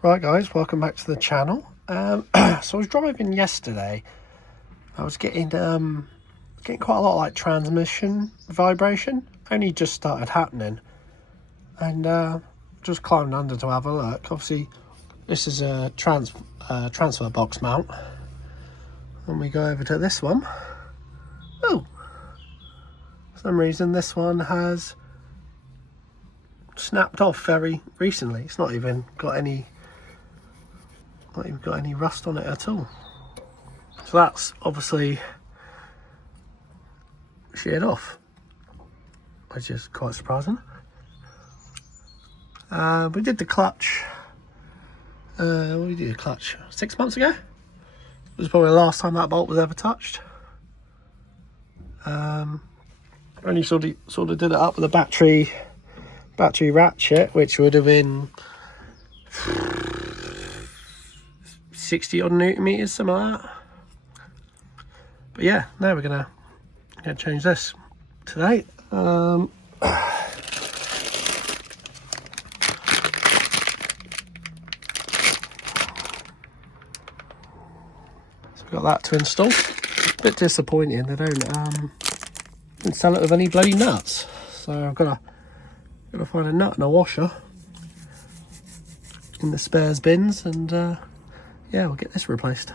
Right guys, welcome back to the channel. So I was driving yesterday. I was getting quite a lot of like transmission vibration. Only just started happening, and just climbed under to have a look. Obviously, this is a transfer box mount. When we go over to this one, oh, for some reason this one has snapped off very recently. It's not even got any rust on it at all. So that's obviously sheared off, which is quite surprising. We did the clutch. We did a clutch 6 months ago. It was probably the last time that bolt was ever touched. Only sort of did it up with a battery ratchet, which would have been 60 odd Newton meters, something like that. But yeah, now we're gonna change this today. So we've got that to install. A bit disappointing they didn't sell it with any bloody nuts. So I've got to find a nut and a washer in the spares bins, and yeah, we'll get this replaced.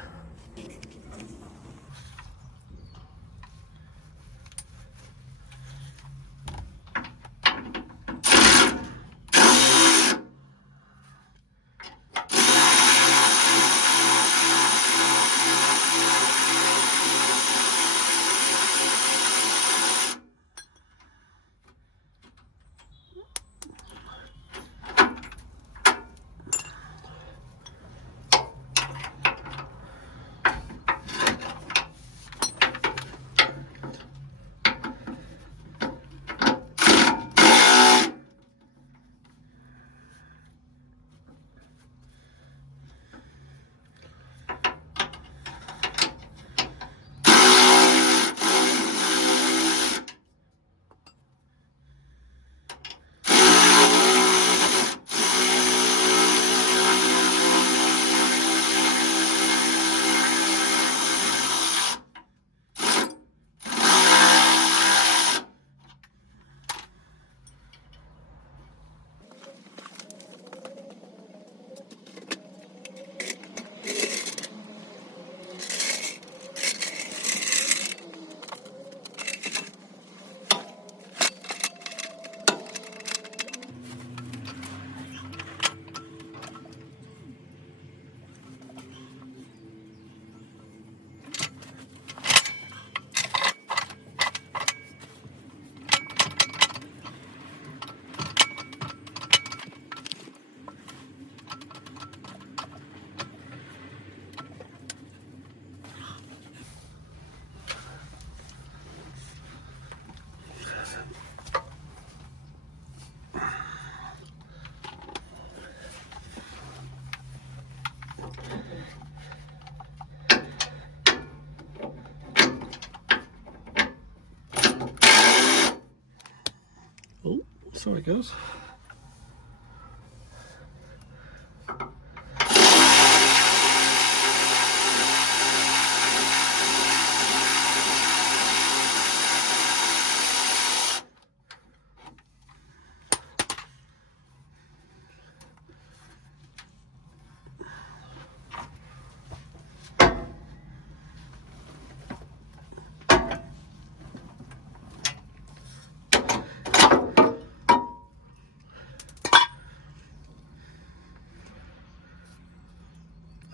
Oh, sorry guys.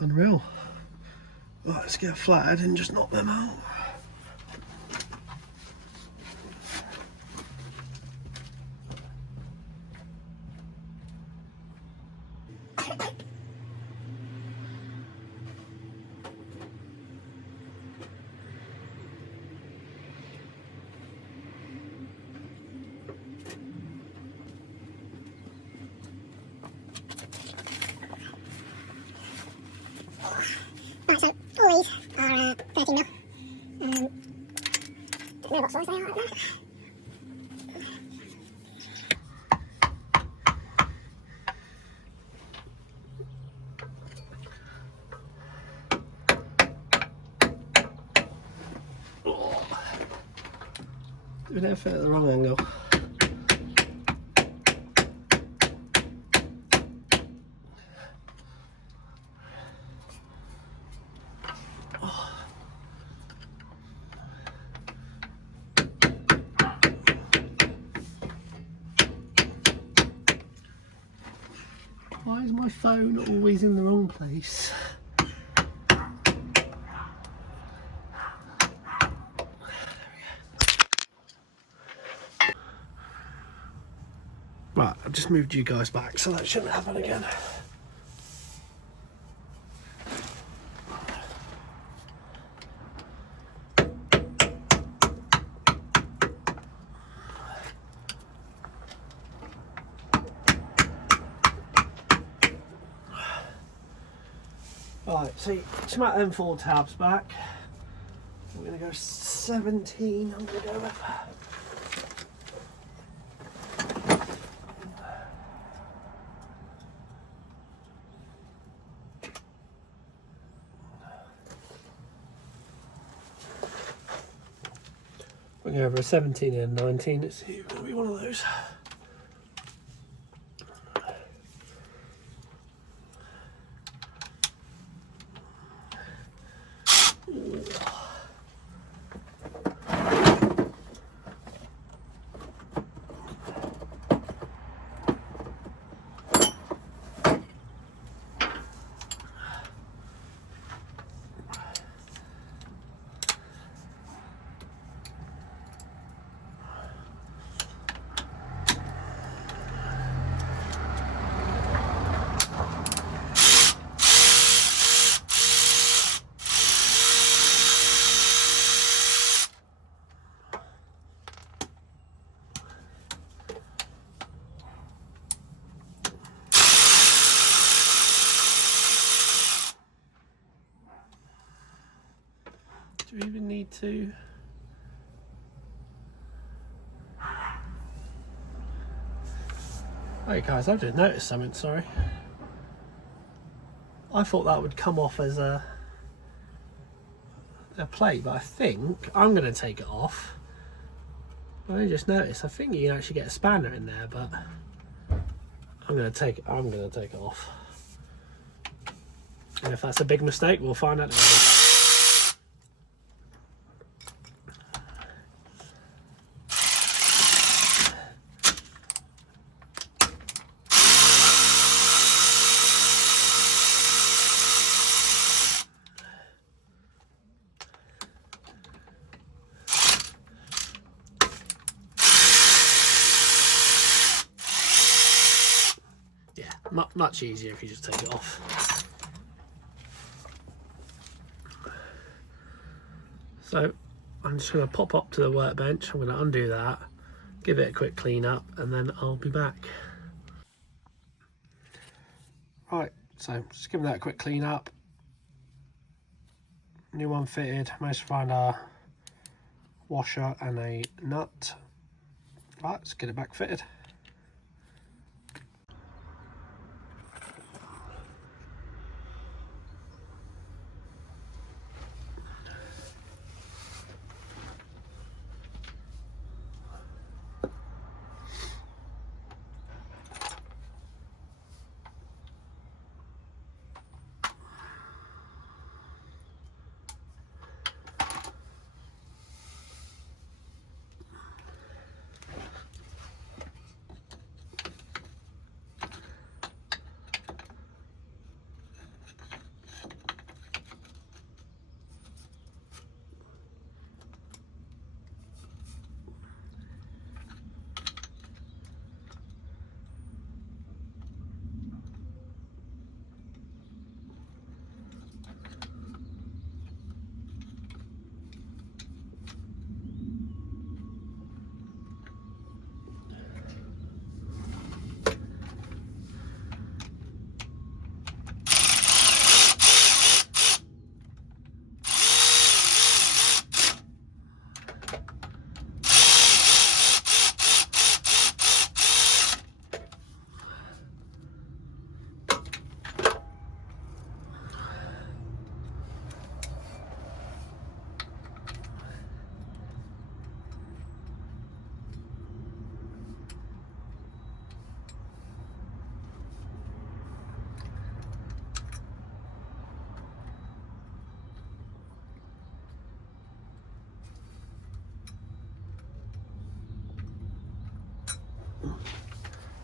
Unreal. Right, let's get a flathead and just knock them out. Right, so all these are 13 mil. Don't know what size they are at the moment. We don't fit at the wrong angle. Why is my phone always in the wrong place? Right, I've just moved you guys back, so that shouldn't happen again. Right, so smack them 4 tabs back. I'm going to go 17. I'm going to go with. We're going over a 17 and a 19. Let's see, it's going to be one of those. Do we even need to? Hey guys, I've just noticed something, sorry. I thought that would come off as a plate, but I think I'm going to take it off. I just noticed, I think you can actually get a spanner in there, but I'm going to take it off. And if that's a big mistake, we'll find out together. Yeah, much easier if you just take it off. So I'm just going to pop up to the workbench. I'm going to undo that, give it a quick clean up, and then I'll be back. Right, so just giving that a quick clean up. New one fitted. Managed to find a washer and a nut. Right, let's get it back fitted.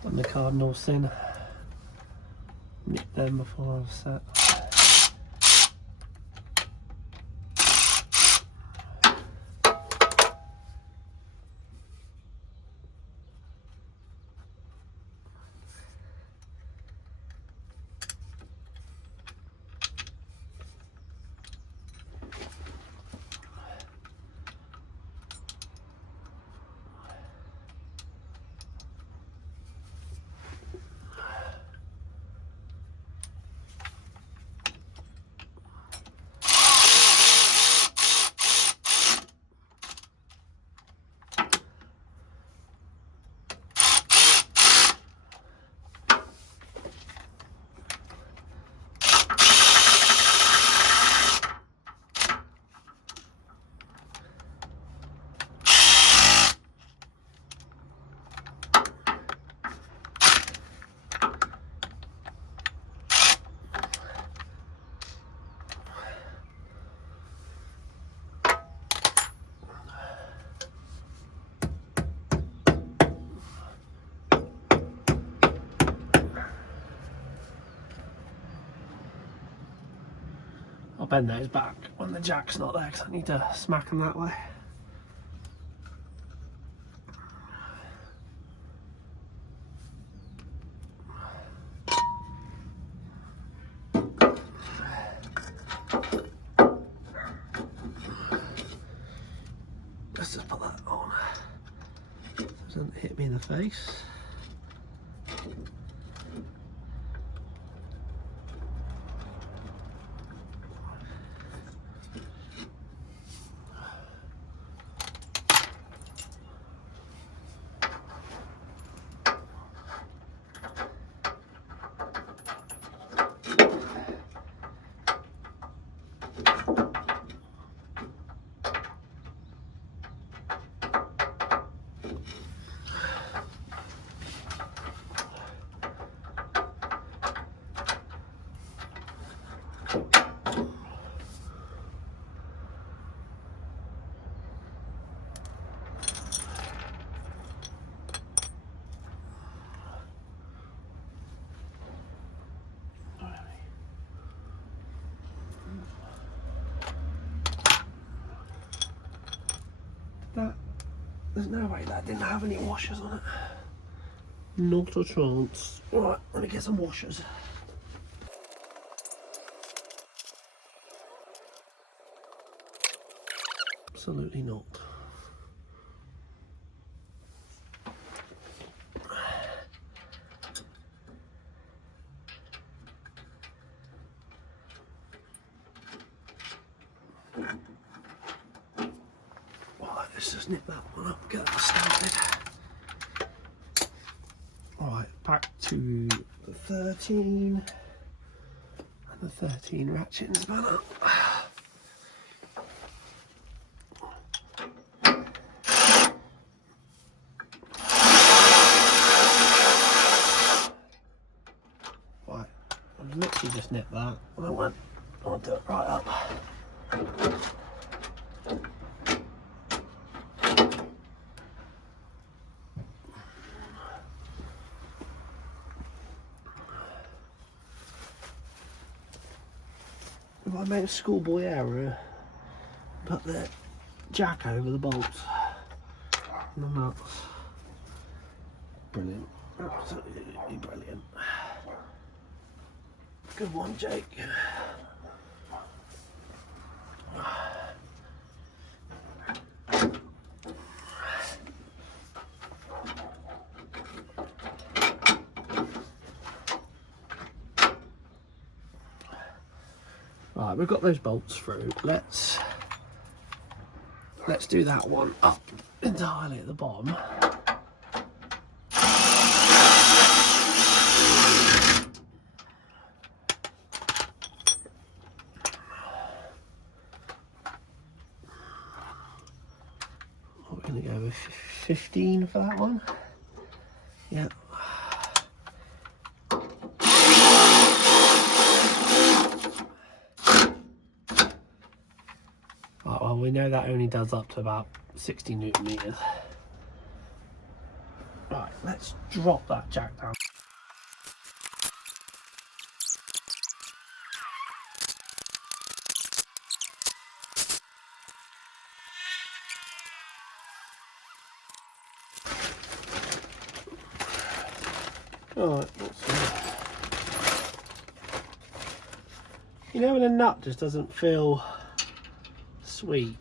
And the cardinal sin. Nip them before I've set. I'll bend those back when the jack's not there because I need to smack them that way. Let's just put that on so it doesn't hit me in the face. There's no way that didn't have any washers on it. Not a chance. Alright, let me get some washers. Absolutely not. Right, let's just nip that one up, get that started. Alright, back to the 13. And the 13 ratchet and spanner. Right, I've literally just nipped that. I want to do it right up. If I made a schoolboy error, put the jack over the bolts and the nuts. Brilliant, absolutely brilliant. Good one, Jake. Right, we've got those bolts through. Let's do that one up entirely at the bottom. We're going to go with 15 for that one. Yeah. Right, well, we know that only does up to about 60 Newton meters. Right, Let's drop that jack down. Alright, you know when a nut just doesn't feel sweet?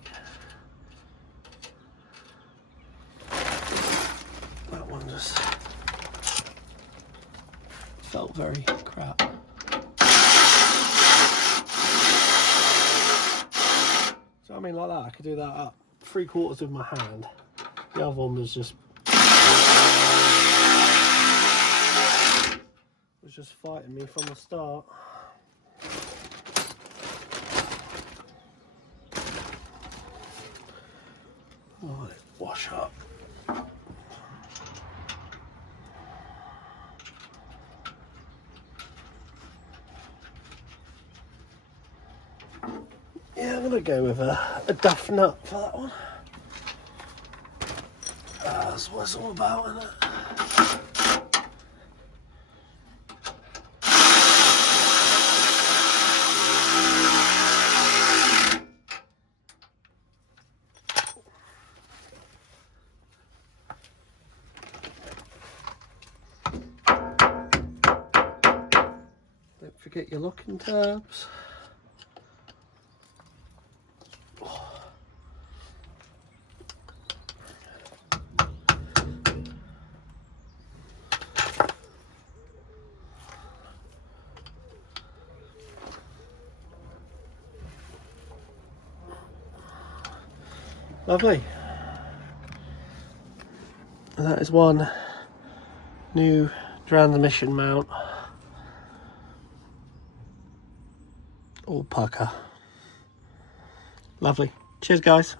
That one just felt very crap. So I mean, like that, I could do that up 3/4 with my hand. The other one was just fighting me from the start. Oh, wash up. Yeah, I'm gonna go with a duff nut for that one. That's what it's all about, isn't it? Don't forget your locking tabs. Lovely. And that is one new transmission mount. All pucker. Lovely. Cheers, guys.